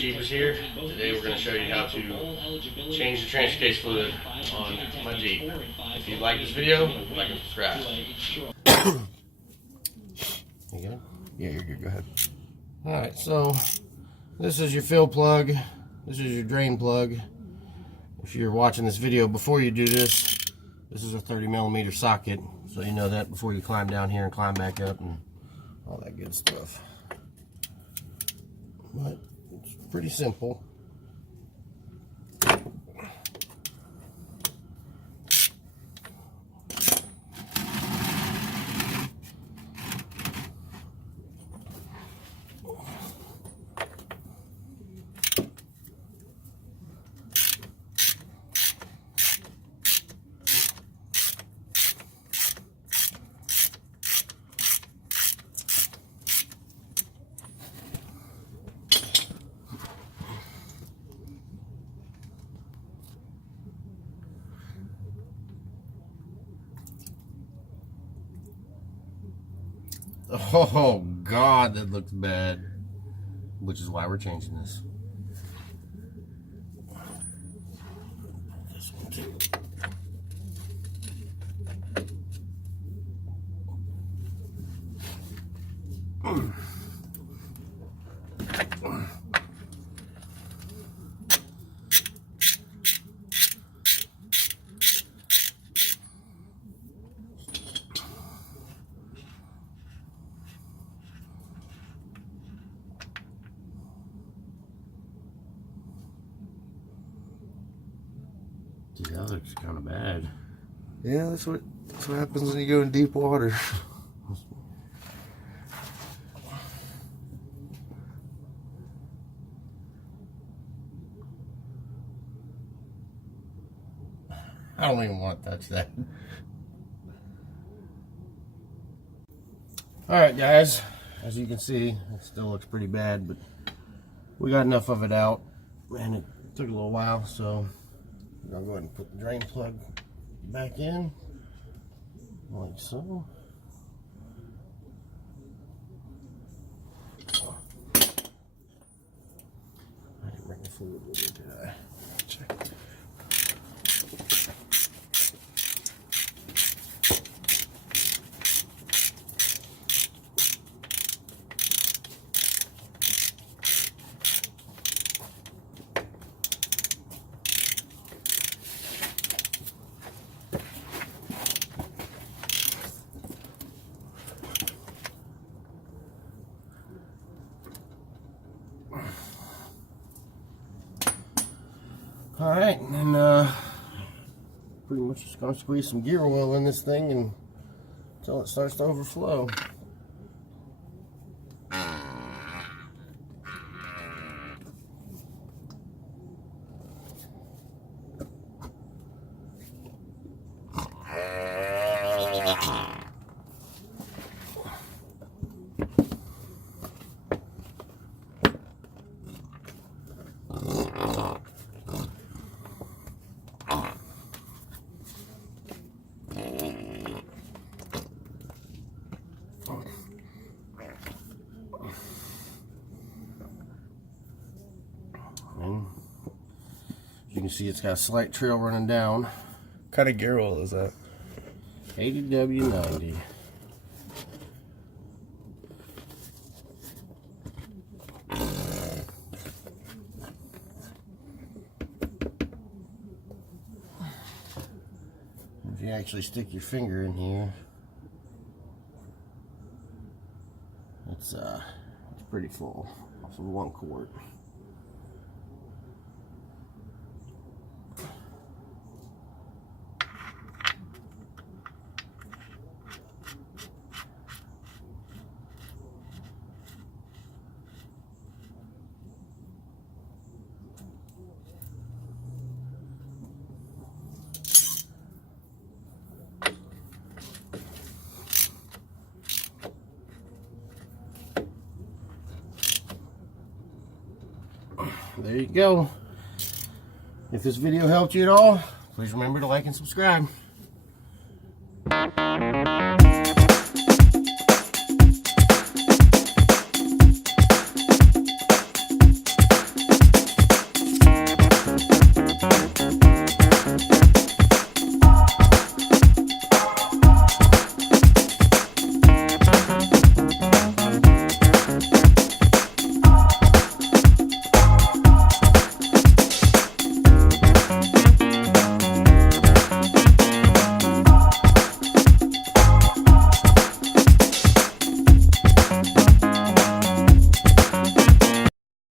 Jeep is here. Today we're going to show you how to change the transfer case fluid on my Jeep. If you like this video, like and subscribe. You good? Yeah, you're good. Go ahead. Alright, so this is your fill plug. This is your drain plug. If you're watching this video before you do this, this is a 30mm socket. So you know that before you climb down here and climb back up and all that good stuff. But it's pretty simple. Oh God, that looks bad. Which is why we're changing this. This one too. That looks kind of bad. Yeah, that's what happens when you go in deep water. I don't even want to touch that. Alright guys, as you can see, it still looks pretty bad, but we got enough of it out, and it took a little while, so I'll go ahead and put the drain plug back in, like so. I didn't bring the fluid with me, did I? Check. Alright, and then pretty much just going to squeeze some gear oil in this thing until it starts to overflow. You can see it's got a slight trail running down. What kind of gear oil is that? 80W90. If you actually stick your finger in here, it's pretty full off of 1 quart. There you go. If this video helped you at all, please remember to like and subscribe.